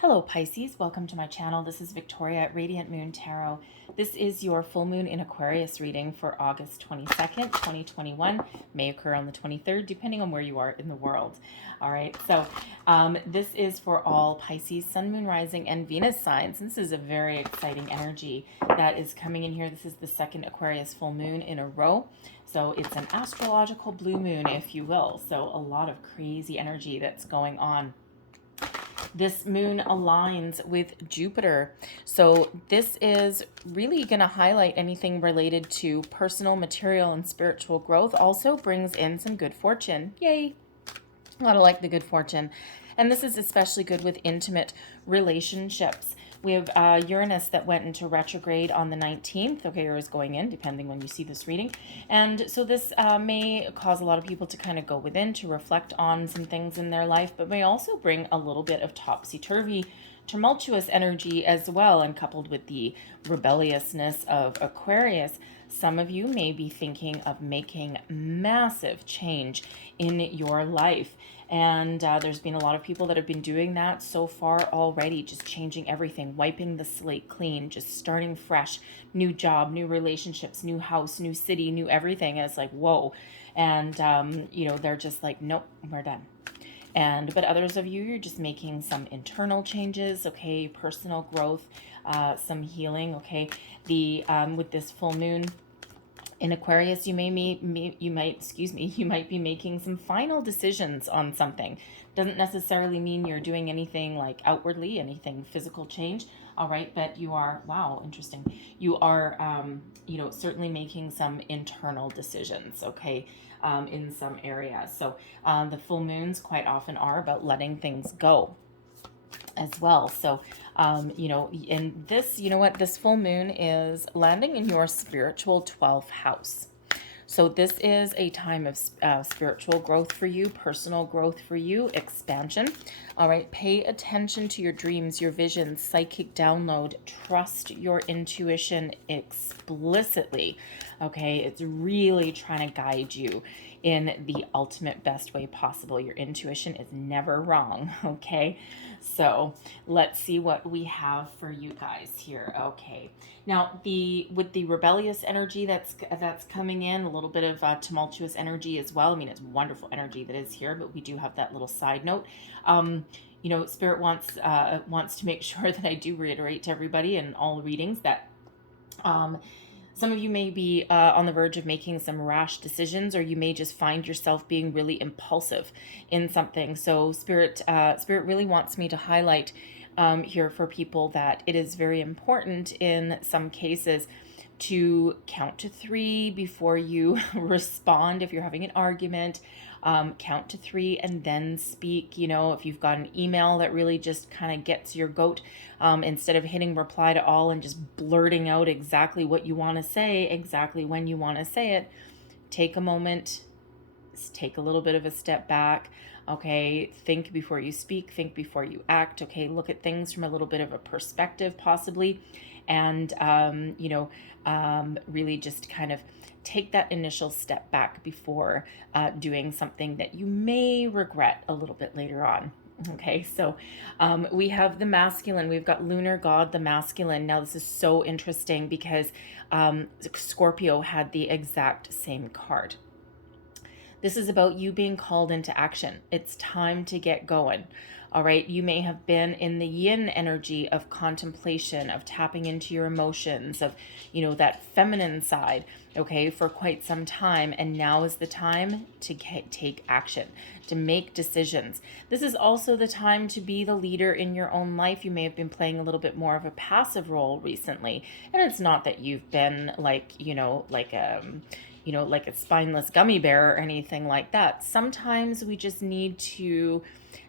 Hello Pisces, welcome to my channel. This is Victoria at Radiant Moon Tarot. This is your full moon in Aquarius reading for August 22nd, 2021. May occur on the 23rd, depending on where you are in the world. All right, so this is for all Pisces, Sun, Moon, Rising, and Venus signs. And this is a very exciting energy that is coming in here. This is the second Aquarius full moon in a row. So it's an astrological blue moon, if you will. So a lot of crazy energy that's going on. This moon aligns with Jupiter. So this is really going to highlight anything related to personal, material, and spiritual growth. Also brings in some good fortune. Yay! A lot of like the good fortune. And this is especially good with intimate relationships. We have Uranus that went into retrograde on the 19th, okay, or is going in, depending when you see this reading. And so this may cause a lot of people to kind of go within to reflect on some things in their life, but may also bring a little bit of topsy-turvy, tumultuous energy as well. And coupled with the rebelliousness of Aquarius, some of you may be thinking of making massive change in your life. And there's been a lot of people that have been doing that so far already, just changing everything, wiping the slate clean, just starting fresh, new job, new relationships, new house, new city, new everything. And it's like, whoa. And, they're just like, nope, we're done. But others of you, you're just making some internal changes, okay, personal growth, some healing, okay. With this full moon in Aquarius, you might be making some final decisions on something. Doesn't necessarily mean you're doing anything like outwardly, anything physical change. All right, but you are, wow, interesting. You are, certainly making some internal decisions, okay, in some areas. So the full moons quite often are about letting things go as well. So, in this, this full moon is landing in your spiritual 12th house. So this is a time of spiritual growth for you, personal growth for you, expansion. All right, pay attention to your dreams, your visions, psychic download. Trust your intuition explicitly. Okay, it's really trying to guide you in the ultimate best way possible. Your intuition is never wrong, okay? So let's see what we have for you guys here. Okay, now with the rebellious energy that's coming in, a little bit of tumultuous energy as well. I mean, it's wonderful energy that is here, but we do have that little side note. Spirit wants to make sure that I do reiterate to everybody in all readings that some of you may be on the verge of making some rash decisions, or you may just find yourself being really impulsive in something. So Spirit really wants me to highlight here for people that it is very important in some cases to count to 3 before you respond. If you're having an argument, count to 3 and then speak. If you've got an email that really just kind of gets your goat, instead of hitting reply to all and just blurting out exactly what you want to say, exactly when you want to say it, take a moment, take a little bit of a step back. Okay, think before you speak, think before you act. Okay, look at things from a little bit of a perspective possibly, and really just kind of take that initial step back before doing something that you may regret a little bit later on. Okay, so we have the masculine. We've got lunar god, the masculine. Now this is so interesting because Scorpio had the exact same card. This is about you being called into action. It's time to get going. All right, you may have been in the yin energy of contemplation, of tapping into your emotions, of, that feminine side, okay, for quite some time. And now is the time to take action, to make decisions. This is also the time to be the leader in your own life. You may have been playing a little bit more of a passive role recently. And it's not that you've been like a spineless gummy bear or anything like that. Sometimes we just need to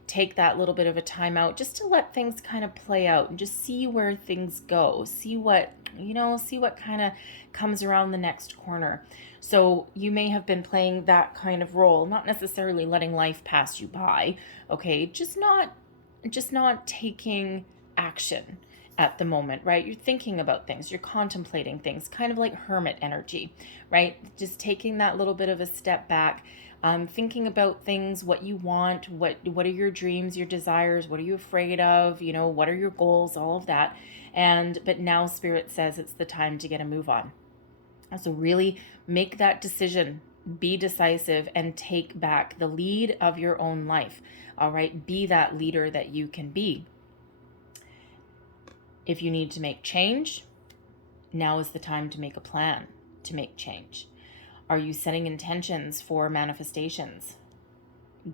take that little bit of a time out just to let things kind of play out and just see where things go, see what kind of comes around the next corner. So you may have been playing that kind of role, not necessarily letting life pass you by, okay, just not taking action at the moment, right? You're thinking about things, you're contemplating things, kind of like hermit energy, right? Just taking that little bit of a step back, thinking about things, what you want, what are your dreams, your desires, what are you afraid of, what are your goals, all of that. But now Spirit says it's the time to get a move on. So really make that decision, be decisive, and take back the lead of your own life. All right, be that leader that you can be. If you need to make change, now is the time to make a plan to make change. Are you setting intentions for manifestations?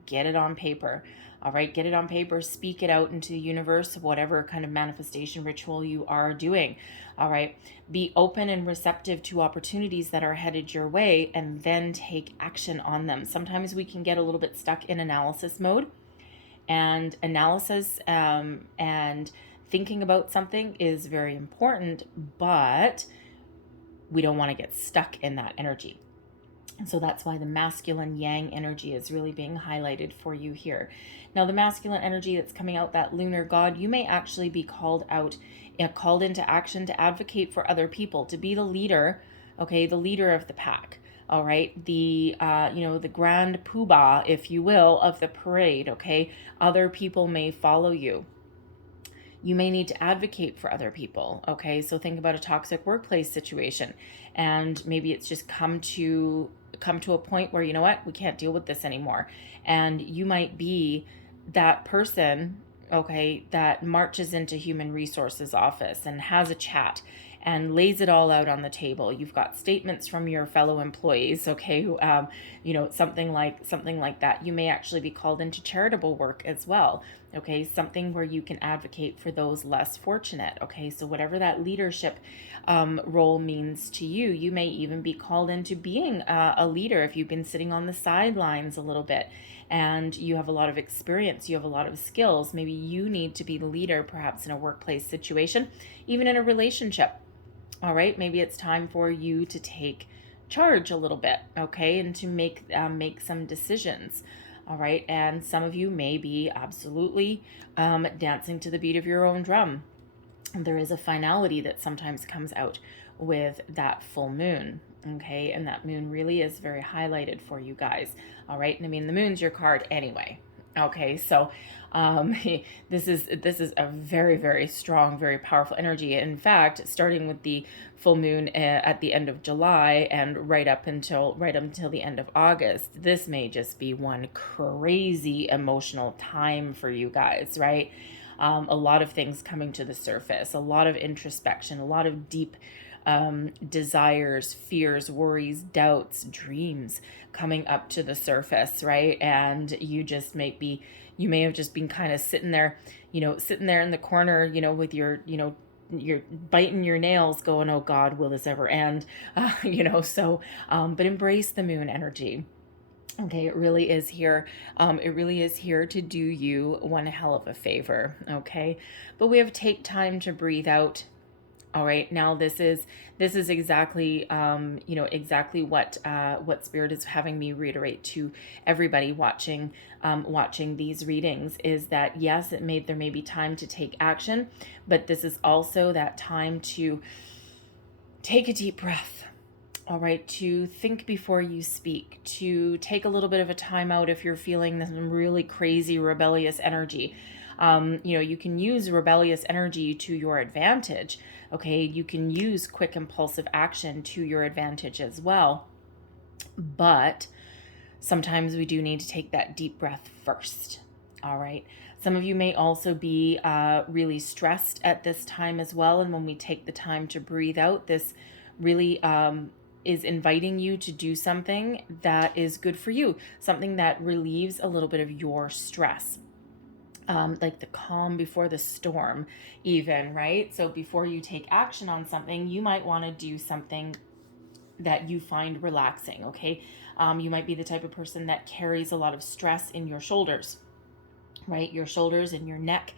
Get it on paper. All right, get it on paper, speak it out into the universe, whatever kind of manifestation ritual you are doing. All right, be open and receptive to opportunities that are headed your way, and then take action on them. Sometimes we can get a little bit stuck in analysis mode, and analysis and thinking about something is very important, but we don't want to get stuck in that energy. And so that's why the masculine yang energy is really being highlighted for you here. Now, the masculine energy that's coming out, that lunar god, you may actually be called into action to advocate for other people, to be the leader, okay, the leader of the pack. All right, the grand poobah, if you will, of the parade. Okay, other people may follow you. You may need to advocate for other people. Okay, so think about a toxic workplace situation, and maybe it's just come to a point where, you know what, we can't deal with this anymore, and you might be that person, okay, that marches into human resources office and has a chat and lays it all out on the table. You've got statements from your fellow employees, okay, something like that. You may actually be called into charitable work as well, okay, something where you can advocate for those less fortunate, okay, so whatever that leadership role means to you. You may even be called into being a leader if you've been sitting on the sidelines a little bit and you have a lot of experience, you have a lot of skills. Maybe you need to be the leader, perhaps in a workplace situation, even in a relationship. All right, maybe it's time for you to take charge a little bit, okay, and to make some decisions. All right, and some of you may be absolutely dancing to the beat of your own drum. There is a finality that sometimes comes out with that full moon, okay, and that moon really is very highlighted for you guys. All right, and I mean, the moon's your card anyway. Okay, so this is a very, very strong, very powerful energy. In fact, starting with the full moon at the end of July and right up until the end of August, this may just be one crazy emotional time for you guys, right? A lot of things coming to the surface, a lot of introspection, a lot of deep desires, fears, worries, doubts, dreams coming up to the surface, right? And you may have just been kind of sitting there in the corner, with you're biting your nails going, oh God, will this ever end? But embrace the moon energy. Okay, it really is here. It really is here to do you one hell of a favor. Okay, but we have to take time to breathe out. All right, now this is exactly exactly what Spirit is having me reiterate to everybody watching these readings, is that yes, there may be time to take action, but this is also that time to take a deep breath. All right, to think before you speak, to take a little bit of a time out if you're feeling some really crazy rebellious energy. You can use rebellious energy to your advantage. Okay, you can use quick impulsive action to your advantage as well. But sometimes we do need to take that deep breath first. All right. Some of you may also be really stressed at this time as well. And when we take the time to breathe out, this really is inviting you to do something that is good for you, something that relieves a little bit of your stress. Like the calm before the storm, even, right? So before you take action on something, you might want to do something that you find relaxing, okay? You might be the type of person that carries a lot of stress in your shoulders, right? Your shoulders and your neck,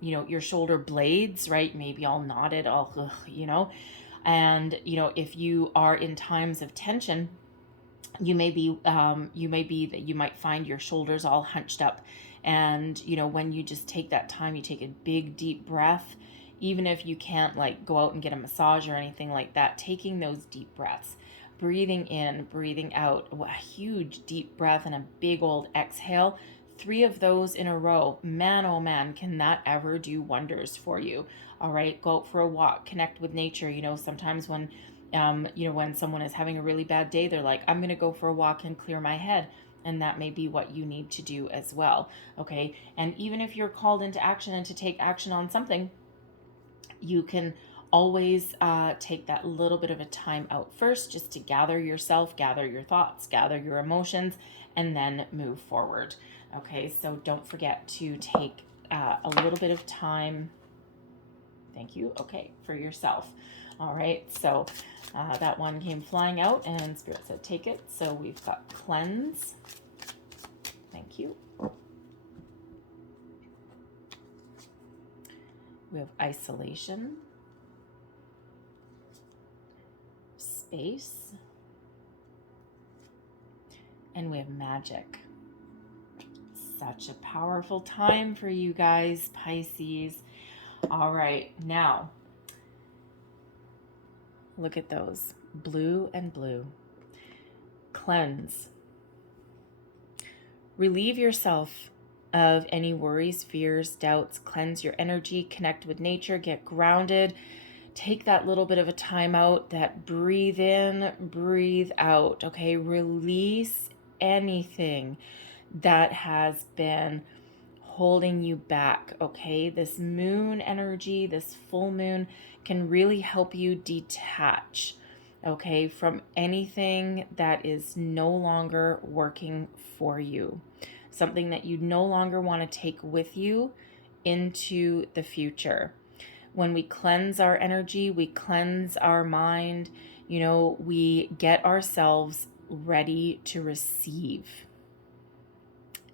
your shoulder blades, right? Maybe all knotted, and, if you are in times of tension, you might find your shoulders all hunched up. And, when you just take that time, you take a big, deep breath, even if you can't like go out and get a massage or anything like that, taking those deep breaths, breathing in, breathing out, a huge deep breath and a big old exhale. 3 of those in a row. Man, oh man, can that ever do wonders for you. All right, go out for a walk, connect with nature. Sometimes when when someone is having a really bad day, they're like, I'm going to go for a walk and clear my head. And that may be what you need to do as well. Okay. And even if you're called into action and to take action on something, you can always take that little bit of a time out first just to gather yourself, gather your thoughts, gather your emotions, and then move forward. Okay. So don't forget to take a little bit of time. Thank you. Okay. For yourself. All right. So that one came flying out and Spirit said, take it. So we've got cleanse. Thank you. We have isolation, space, and we have magic. Such a powerful time for you guys, Pisces. All right, now look at those, blue and blue. Cleanse. Relieve yourself of any worries, fears, doubts. Cleanse your energy, connect with nature, get grounded. Take that little bit of a time out, that breathe in, breathe out, okay? Release anything that has been holding you back, okay? This moon energy, this full moon can really help you detach, okay, from anything that is no longer working for you, something that you no longer want to take with you into the future. When we cleanse our energy, we cleanse our mind, we get ourselves ready to receive.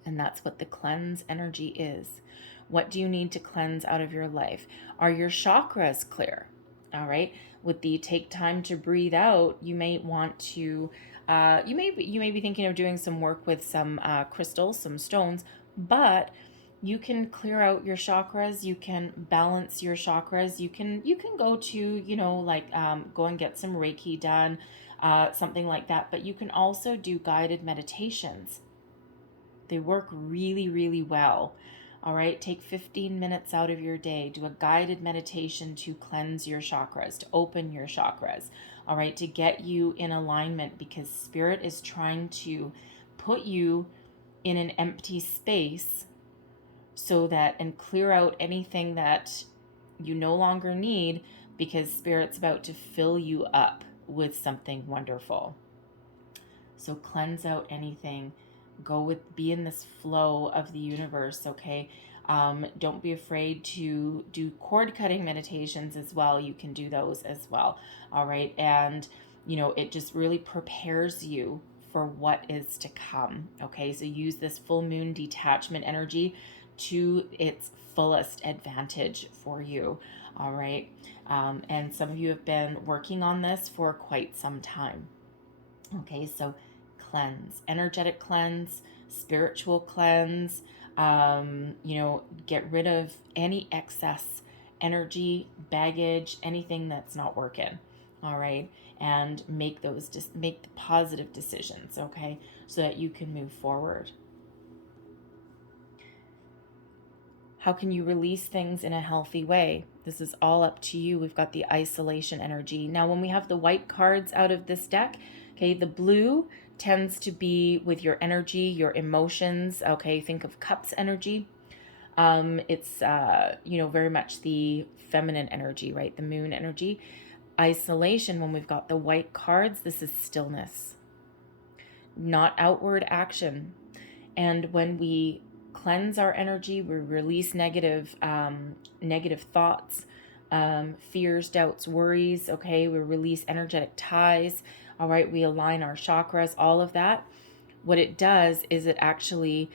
And that's what the cleanse energy is. What do you need to cleanse out of your life? Are your chakras clear? All right. With the take time to breathe out, you may want to, you may be thinking of doing some work with some crystals, some stones, but you can clear out your chakras. You can balance your chakras. You can go to, go and get some Reiki done, something like that. But you can also do guided meditations. They work really, really well. All right, take 15 minutes out of your day, do a guided meditation to cleanse your chakras, to open your chakras, all right, to get you in alignment, because Spirit is trying to put you in an empty space and clear out anything that you no longer need, because Spirit's about to fill you up with something wonderful. So cleanse out anything. Be in this flow of the universe, okay? Don't be afraid to do cord cutting meditations as well. You can do those as well, all right? And, it just really prepares you for what is to come, okay? So use this full moon detachment energy to its fullest advantage for you, all right? And some of you have been working on this for quite some time, okay? So cleanse, energetic cleanse, spiritual cleanse, get rid of any excess energy, baggage, anything that's not working. All right. And make the positive decisions. Okay. So that you can move forward. How can you release things in a healthy way? This is all up to you. We've got the isolation energy. Now, when we have the white cards out of this deck, okay, the blue tends to be with your energy, your emotions. Okay, think of cups energy. It's very much the feminine energy, right? The moon energy. Isolation, when we've got the white cards, this is stillness, not outward action. And when we cleanse our energy, we release negative thoughts, fears, doubts, worries. Okay, we release energetic ties. All right, we align our chakras, all of that. What it does is it actually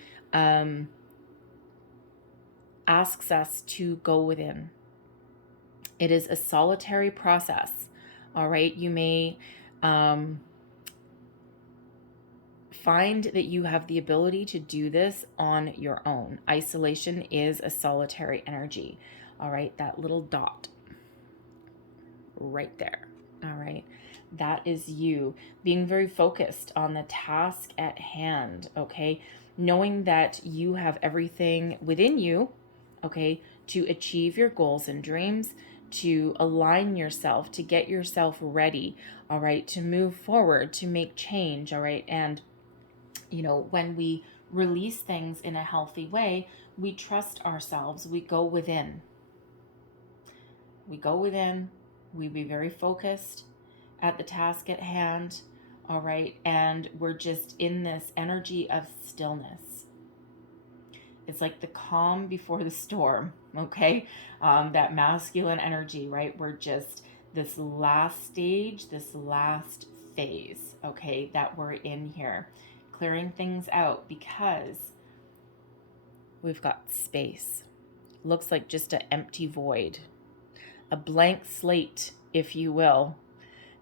asks us to go within. It is a solitary process. All right, you may find that you have the ability to do this on your own. Isolation is a solitary energy. All right, that little dot right there. All right. That is you being very focused on the task at hand, okay? Knowing that you have everything within you, okay, to achieve your goals and dreams, to align yourself, to get yourself ready, all right, to move forward, to make change, all right? And, you know, when we release things in a healthy way, we trust ourselves, we go within. We go within, we be very focused at the task at hand, all right? And we're just in this energy of stillness. It's like the calm before the storm, okay? That masculine energy, right? We're just this last stage, this last phase, okay, that we're in here. Clearing things out because we've got space. Looks like just an empty void. A blank slate, if you will.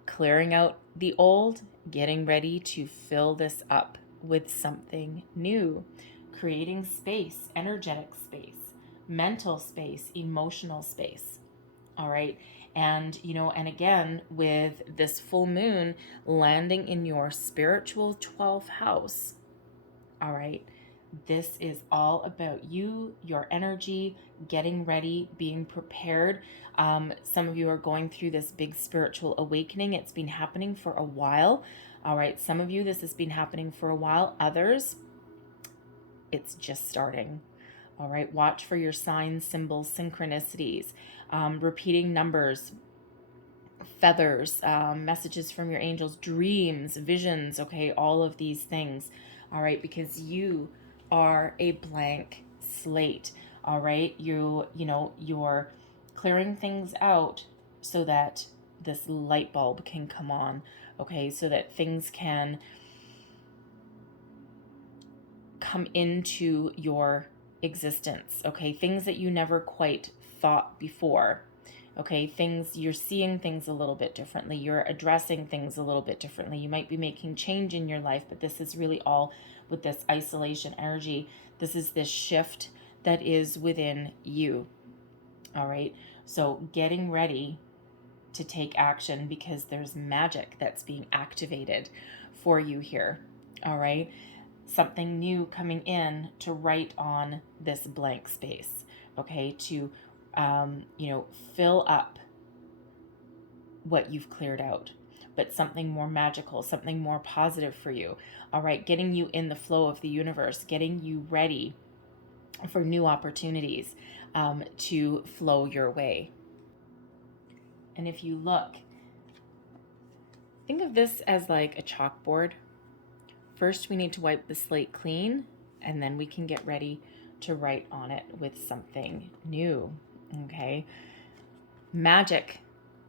Clearing out the old, getting ready to fill this up with something new. Creating space, energetic space, mental space, emotional space. All right. And, you know, and again, with this full moon landing in your spiritual 12th house, all right, this is all about you, your energy, getting ready, being prepared. Some of you are going through this big spiritual awakening. It's been happening for a while. All right. Some of you, this has been happening for a while. Others, it's just starting. All right. Watch for your signs, symbols, synchronicities, repeating numbers, feathers, messages from your angels, dreams, visions. Okay. All of these things. All right. Because you are a blank slate. All right. You know, you're clearing things out so that this light bulb can come on. Okay. So that things can come into your existence. Okay. Things that you never quite thought before. Okay. Things, you're seeing things a little bit differently. You're addressing things a little bit differently. You might be making change in your life, but this is really all with this isolation energy. This is this shift that is within you. All right. So getting ready to take action because there's magic that's being activated for you here. All right. Something new coming in to write on this blank space. Okay. To, you know, fill up what you've cleared out, but something more magical, something more positive for you. All right. Getting you in the flow of the universe, getting you ready for new opportunities to flow your way. And if you look, think of this as like a chalkboard. First, we need to wipe the slate clean, and then we can get ready to write on it with something new. Okay. Magic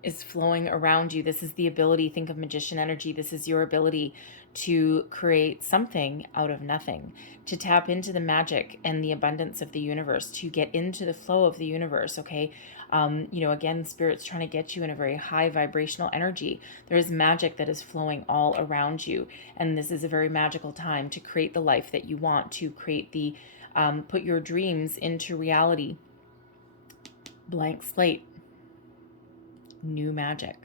is flowing around you. This is the ability, think of magician energy. This is your ability to create something out of nothing, to tap into the magic and the abundance of the universe, to get into the flow of the universe. Okay. You know, again, Spirit's trying to get you in a very high vibrational energy. There is magic that is flowing all around you. And this is a very magical time to create the life that you want, to create the, put your dreams into reality. Blank slate. New magic.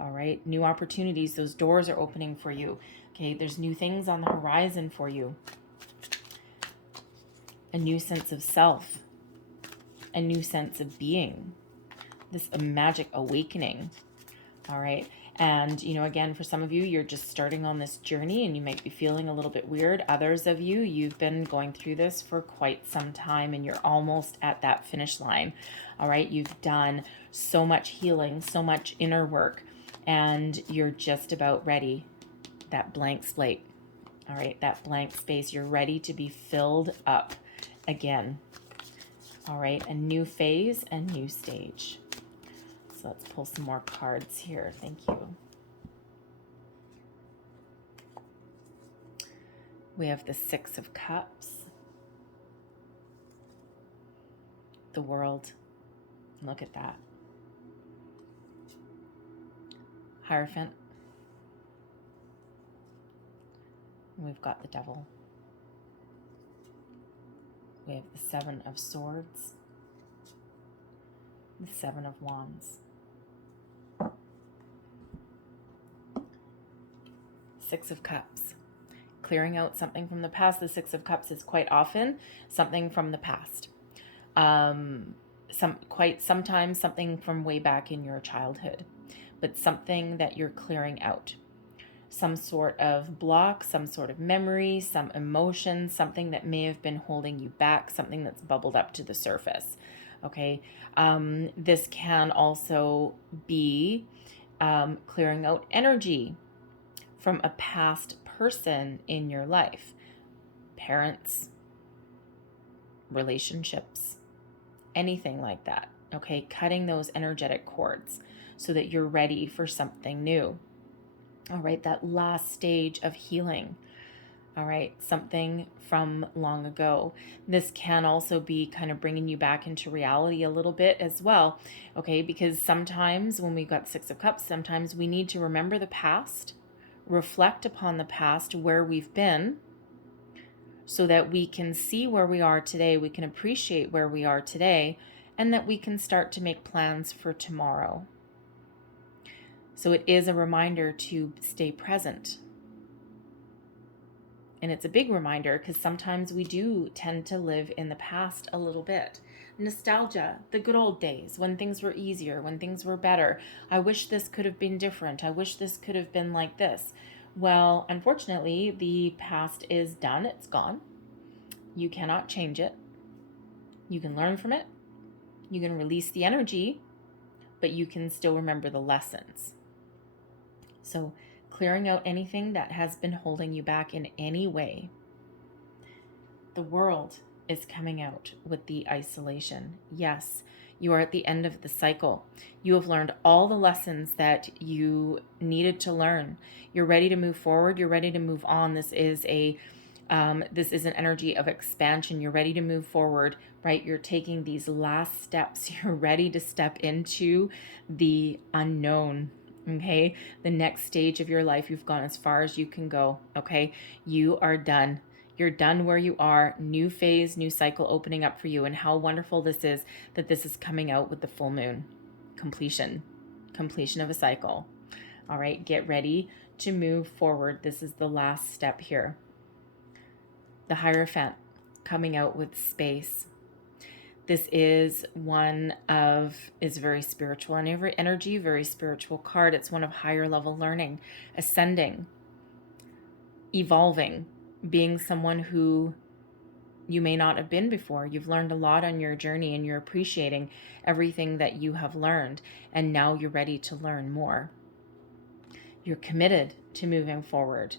All right. New opportunities. Those doors are opening for you. Okay. There's new things on the horizon for you. A new sense of self. A new sense of being. This a magic awakening. All right. And, you know, again, for some of you, you're just starting on this journey and you might be feeling a little bit weird. Others of you, you've been going through this for quite some time and you're almost at that finish line. All right. You've done so much healing, so much inner work, and you're just about ready. That blank slate. All right. That blank space. You're ready to be filled up again. All right. A new phase, a new stage. So let's pull some more cards here. Thank you. We have the Six of Cups, the World. Look at that. Hierophant. And we've got the Devil. We have the Seven of Swords, the Seven of Wands. Six of Cups. Clearing out something from the past. The Six of Cups is quite often something from the past. Sometimes something from way back in your childhood, but something that you're clearing out. Some sort of block, some sort of memory, some emotion, something that may have been holding you back, something that's bubbled up to the surface. Okay. This can also be clearing out energy from a past person in your life. Parents, relationships, anything like that. Okay. Cutting those energetic cords so that you're ready for something new. All right, that last stage of healing. All right, something from long ago. This can also be kind of bringing you back into reality a little bit as well. Okay, because sometimes when we've got the Six of Cups, sometimes we need to remember the past, reflect upon the past, where we've been, so that we can see where we are today, we can appreciate where we are today, and that we can start to make plans for tomorrow. So it is a reminder to stay present. And it's a big reminder because sometimes we do tend to live in the past a little bit. Nostalgia, the good old days, when things were easier, when things were better. I wish this could have been different. I wish this could have been like this. Well, unfortunately, the past is done. It's gone. You cannot change it. You can learn from it. You can release the energy, but you can still remember the lessons. So clearing out anything that has been holding you back in any way. The World is coming out with the isolation. Yes, you are at the end of the cycle. You have learned all the lessons that you needed to learn. You're ready to move forward. You're ready to move on. This is an energy of expansion. You're ready to move forward, right? You're taking these last steps. You're ready to step into the unknown. Okay, the next stage of your life, you've gone as far as you can go. Okay, you are done. You're done where you are. New phase, new cycle opening up for you. And how wonderful this is that this is coming out with the full moon. Completion of a cycle. All right, get ready to move forward. This is the last step here. The Hierophant coming out with space. This is very spiritual energy, very spiritual card. It's one of higher level learning, ascending, evolving, being someone who you may not have been before. You've learned a lot on your journey and you're appreciating everything that you have learned. And now you're ready to learn more. You're committed to moving forward.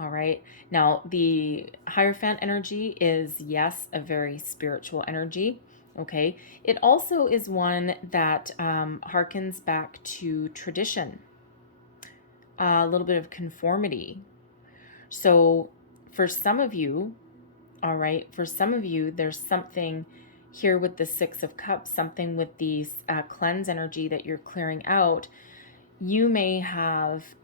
All right. Now, the Hierophant energy is, yes, a very spiritual energy. Okay. It also is one that harkens back to tradition, a little bit of conformity. So for some of you, all right, there's something here with the Six of Cups, something with the cleanse energy that you're clearing out. You may have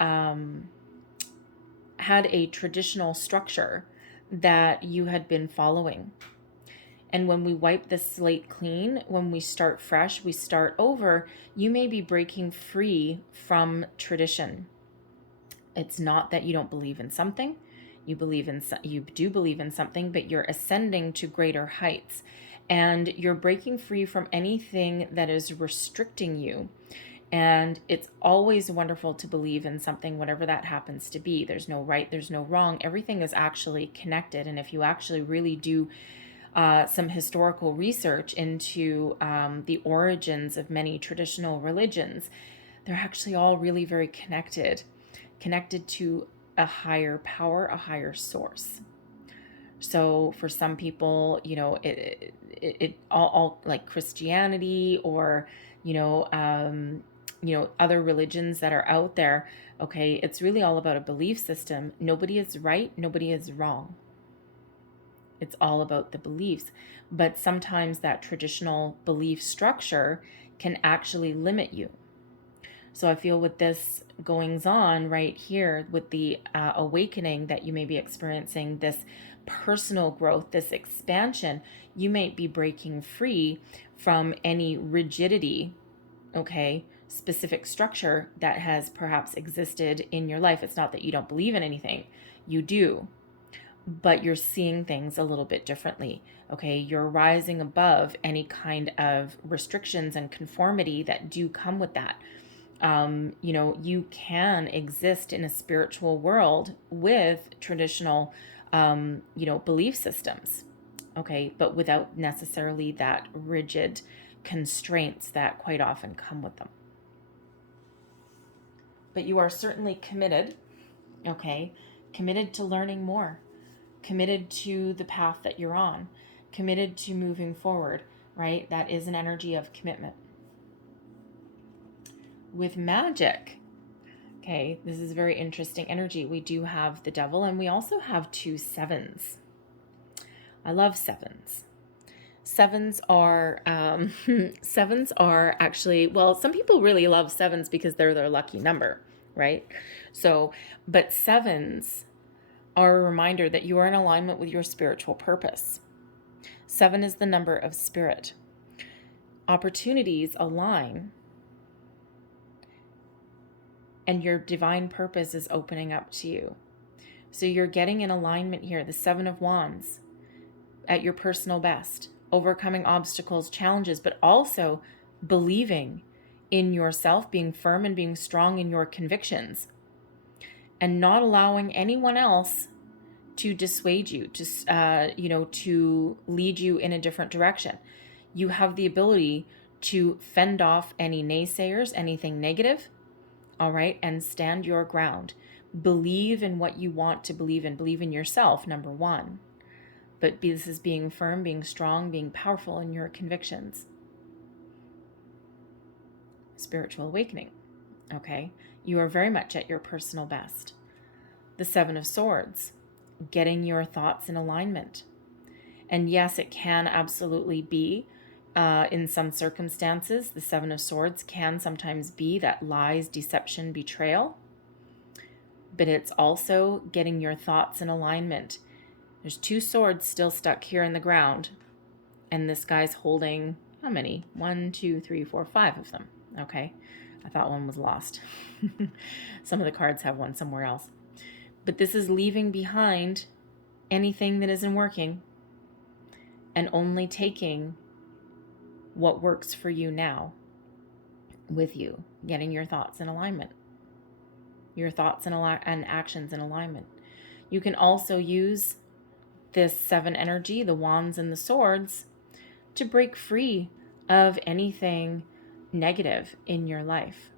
had a traditional structure that you had been following. And when we wipe the slate clean, when we start fresh, we start over, you may be breaking free from tradition. It's not that you don't believe in something. You do believe in something, but you're ascending to greater heights. And you're breaking free from anything that is restricting you. And it's always wonderful to believe in something, whatever that happens to be. There's no right, there's no wrong. Everything is actually connected. And if you actually really do some historical research into the origins of many traditional religions, they're actually all really very connected to a higher power, a higher source. So for some people, it all like Christianity or, other religions that are out there. Okay. It's really all about a belief system. Nobody is right. Nobody is wrong. It's all about the beliefs. But sometimes that traditional belief structure can actually limit you. So I feel with this goings on right here, with the awakening that you may be experiencing, this personal growth, this expansion, you might be breaking free from any rigidity, okay, specific structure that has perhaps existed in your life. It's not that you don't believe in anything, you do, but you're seeing things a little bit differently. Okay, you're rising above any kind of restrictions and conformity that do come with that. You can exist in a spiritual world with traditional, belief systems, okay, but without necessarily that rigid constraints that quite often come with them. But you are certainly committed, okay, committed to learning more, committed to the path that you're on, committed to moving forward, right? That is an energy of commitment. With magic, okay, this is very interesting energy. We do have the devil, and we also have 2 sevens. I love sevens. Sevens are sevens are actually, well, some people really love sevens because they're their lucky number, right? So, but sevens are a reminder that you are in alignment with your spiritual purpose. 7 is the number of spirit. Opportunities align, and your divine purpose is opening up to you. So you're getting in alignment here, the 7 of Wands, at your personal best, overcoming obstacles, challenges, but also believing in yourself, being firm and being strong in your convictions, and not allowing anyone else to dissuade you, to lead you in a different direction. You have the ability to fend off any naysayers, anything negative, all right, and stand your ground. Believe in what you want to believe in. Believe in yourself, number one. But this is being firm, being strong, being powerful in your convictions. Spiritual awakening, okay? You are very much at your personal best. The 7 of Swords, getting your thoughts in alignment. And yes, it can absolutely be, in some circumstances, the 7 of Swords can sometimes be that lies, deception, betrayal. But it's also getting your thoughts in alignment. There's 2 swords still stuck here in the ground. And this guy's holding, how many? 1, 2, 3, 4, 5 of them. Okay. I thought one was lost. Some of the cards have one somewhere else. But this is leaving behind anything that isn't working and only taking what works for you now with you, getting your thoughts in alignment, your thoughts and actions in alignment. You can also use this 7 energy, the Wands and the Swords, to break free of anything negative in your life.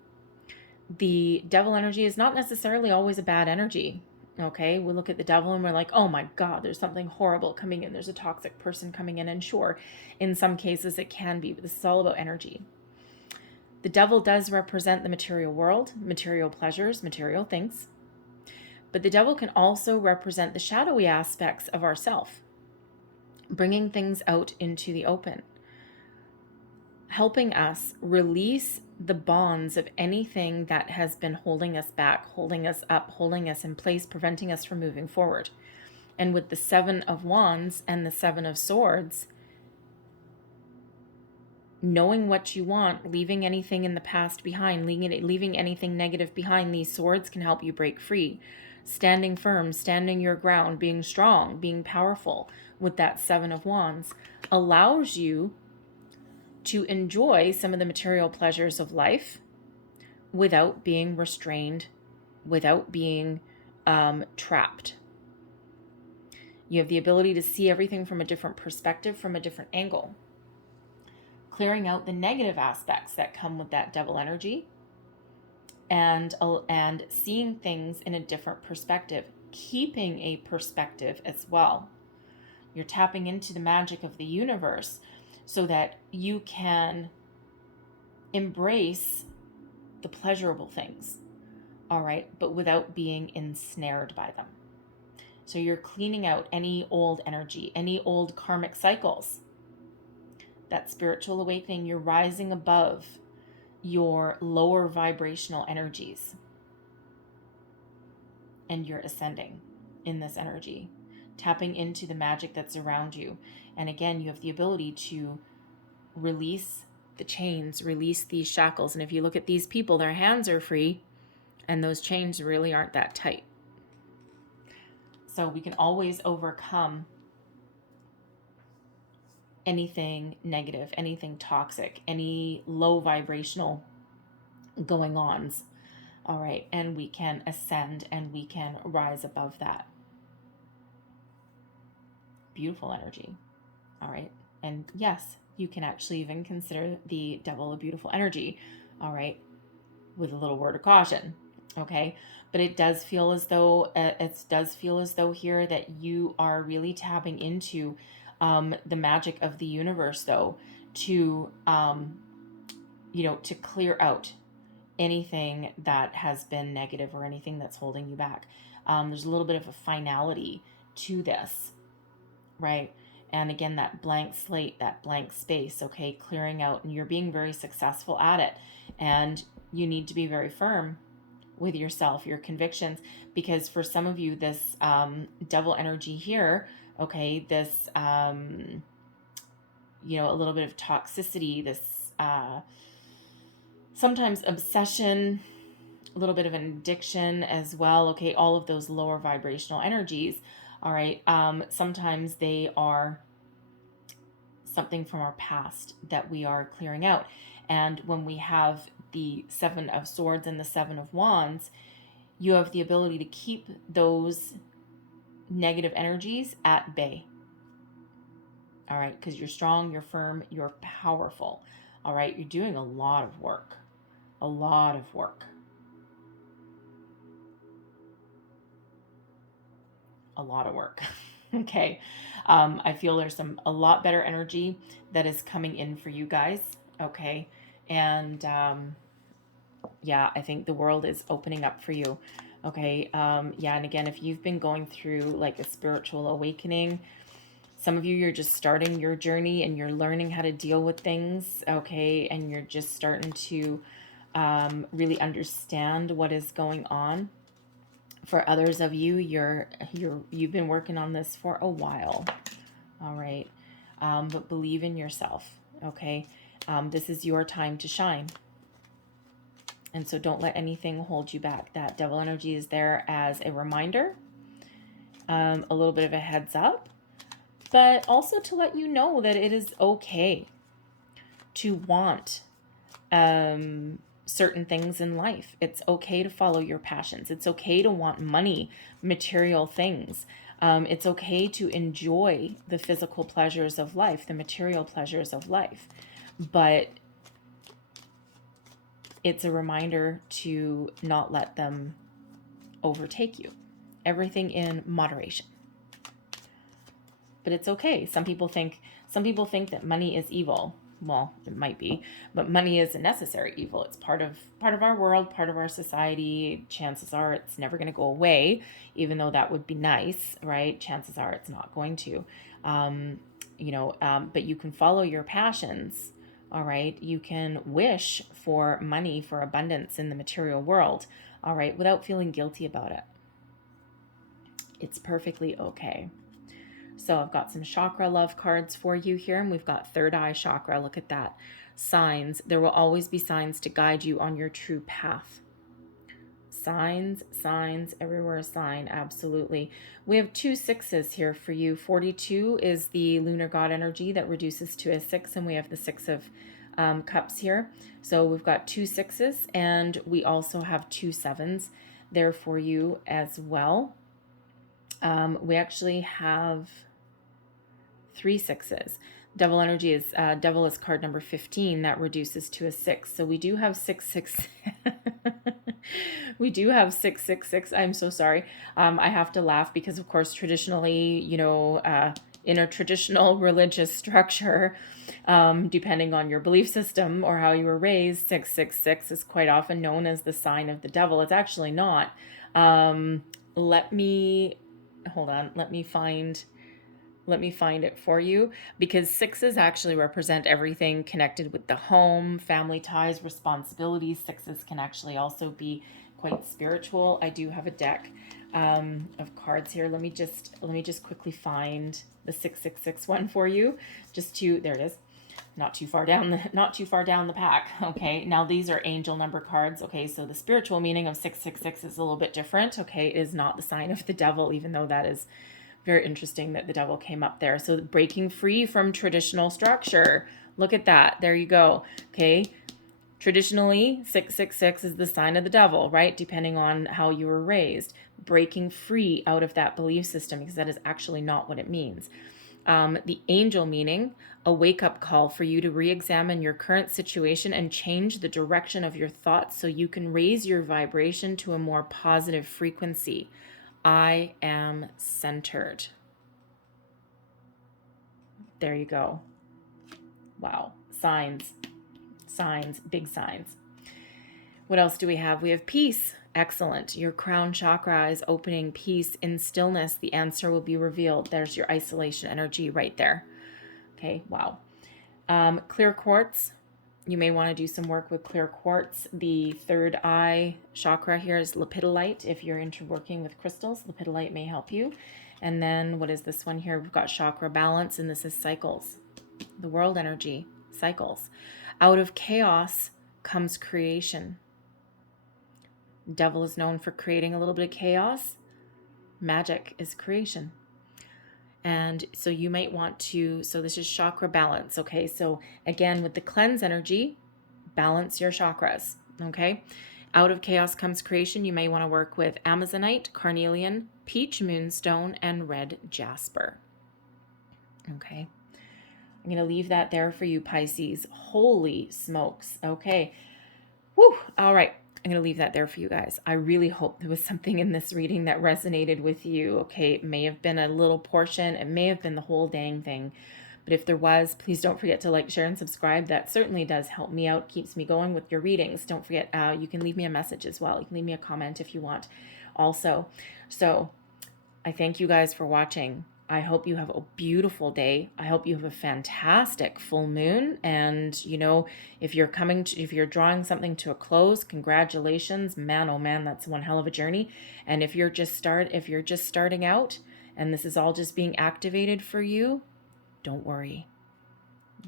The devil energy is not necessarily always a bad energy. Okay, we look at the devil and we're like, oh my God, there's something horrible coming in. There's a toxic person coming in. And sure, in some cases it can be, but this is all about energy. The devil does represent the material world, material pleasures, material things. But the devil can also represent the shadowy aspects of ourself, bringing things out into the open, helping us release the bonds of anything that has been holding us back, holding us up, holding us in place, preventing us from moving forward. And with the 7 of Wands and the 7 of Swords, knowing what you want, leaving anything in the past behind, leaving anything negative behind, these swords can help you break free. Standing firm, standing your ground, being strong, being powerful with that 7 of Wands allows you to enjoy some of the material pleasures of life without being restrained, without being trapped. You have the ability to see everything from a different perspective, from a different angle, clearing out the negative aspects that come with that devil energy, and seeing things in a different perspective, keeping a perspective as well. You're tapping into the magic of the universe so that you can embrace the pleasurable things, all right, but without being ensnared by them. So you're cleaning out any old energy, any old karmic cycles. That spiritual awakening, you're rising above your lower vibrational energies, and you're ascending in this energy, tapping into the magic that's around you. And again, you have the ability to release the chains, release these shackles. And if you look at these people, their hands are free and those chains really aren't that tight. So we can always overcome anything negative, anything toxic, any low vibrational going ons. All right. And we can ascend and we can rise above that. Beautiful energy. All right. And yes, you can actually even consider the devil a beautiful energy. All right. With a little word of caution. Okay. But it does feel as though here that you are really tapping into the magic of the universe, though, to to clear out anything that has been negative or anything that's holding you back. There's a little bit of a finality to this, right? And again, that blank slate, that blank space, okay, clearing out, and you're being very successful at it. And you need to be very firm with yourself, your convictions, because for some of you, this devil energy here, okay, this, a little bit of toxicity, this sometimes obsession, a little bit of an addiction as well, okay, all of those lower vibrational energies, all right, sometimes they are something from our past that we are clearing out. And when we have the Seven of Swords and the Seven of Wands, you have the ability to keep those negative energies at bay. All right, because you're strong, you're firm, you're powerful. All right, you're doing a lot of work. A lot of work. A lot of work. Okay. I feel there's a lot better energy that is coming in for you guys. Okay. And yeah, I think the world is opening up for you. Okay. Yeah. And again, if you've been going through like a spiritual awakening, some of you, you're just starting your journey and you're learning how to deal with things. Okay. And you're just starting to really understand what is going on. For others of you, you've been working on this for a while. All right. But believe in yourself. Okay. This is your time to shine. And so don't let anything hold you back. That devil energy is there as a reminder, a little bit of a heads up, but also to let you know that it is okay to want certain things in life. It's okay to follow your passions. It's okay to want money, material things. It's okay to enjoy the physical pleasures of life, the material pleasures of life. But it's a reminder to not let them overtake you. Everything in moderation. But it's okay. Some people think that money is evil. Well, it might be, but money is a necessary evil. It's part of our world, part of our society. Chances are it's never going to go away, even though that would be nice, right? Chances are it's not going to. But you can follow your passions, all right? You can wish for money, for abundance in the material world, all right, without feeling guilty about it. It's perfectly okay. So I've got some chakra love cards for you here, and we've got third eye chakra. Look at that. Signs. There will always be signs to guide you on your true path. Signs, everywhere a sign, absolutely. We have 2 6s here for you. 42 is the lunar god energy that reduces to a 6, and we have the 6 of cups here. So we've got 2 6s, and we also have 2 7s there for you as well. We actually have 3 6s. Devil energy is devil is card number 15 that reduces to a 6. So we do have 6 we do have 666. I'm so sorry. I have to laugh because of course traditionally, in a traditional religious structure, depending on your belief system or how you were raised, 666 is quite often known as the sign of the devil. It's actually not. Let me find it for you, because 6s actually represent everything connected with the home, family ties, responsibilities. 6s can actually also be quite spiritual. I do have a deck of cards here. Let me just quickly find the 666 one for you. There it is. not too far down the pack. Okay, now these are angel number cards. Okay, so the spiritual meaning of 666 is a little bit different. Okay, it is not the sign of the devil, even though that is very interesting that the devil came up there. So breaking free from traditional structure. Look at that. There you go. Okay, traditionally 666 is the sign of the devil, right? Depending on how you were raised. Breaking free out of that belief system, because that is actually not what it means. The angel meaning, a wake-up call for you to re-examine your current situation and change the direction of your thoughts so you can raise your vibration to a more positive frequency. I am centered. There you go. Wow. Signs, big signs. What else do we have? We have peace. Excellent. Your crown chakra is opening. Peace in stillness. The answer will be revealed. There's your isolation energy right there. Okay, wow. Clear quartz. You may want to do some work with clear quartz. The third eye chakra here is lepidolite. If you're into working with crystals, lepidolite may help you. And then what is this one here? We've got chakra balance, and this is cycles. The world energy, cycles. Out of chaos comes creation. Devil is known for creating a little bit of chaos. Magic is creation. And so you might want to, so this is chakra balance, okay? So again, with the cleanse energy, balance your chakras, okay? Out of chaos comes creation. You may want to work with Amazonite, carnelian, peach moonstone, and red jasper, okay? I'm going to leave that there for you, Pisces. Holy smokes, okay? Whew, all right. I'm going to leave that there for you guys. I really hope there was something in this reading that resonated with you. Okay, it may have been a little portion. It may have been the whole dang thing. But if there was, please don't forget to like, share, and subscribe. That certainly does help me out, keeps me going with your readings. Don't forget, you can leave me a message as well. You can leave me a comment if you want also. So I thank you guys for watching. I hope you have a beautiful day. I hope you have a fantastic full moon. And, you know, if you're drawing something to a close, congratulations, man, oh man, that's one hell of a journey. And if you're just starting out and this is all just being activated for you, don't worry.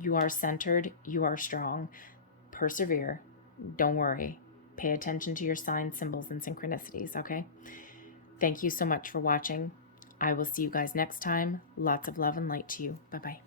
You are centered. You are strong. Persevere. Don't worry. Pay attention to your signs, symbols, and synchronicities, okay? Thank you so much for watching. I will see you guys next time. Lots of love and light to you. Bye-bye.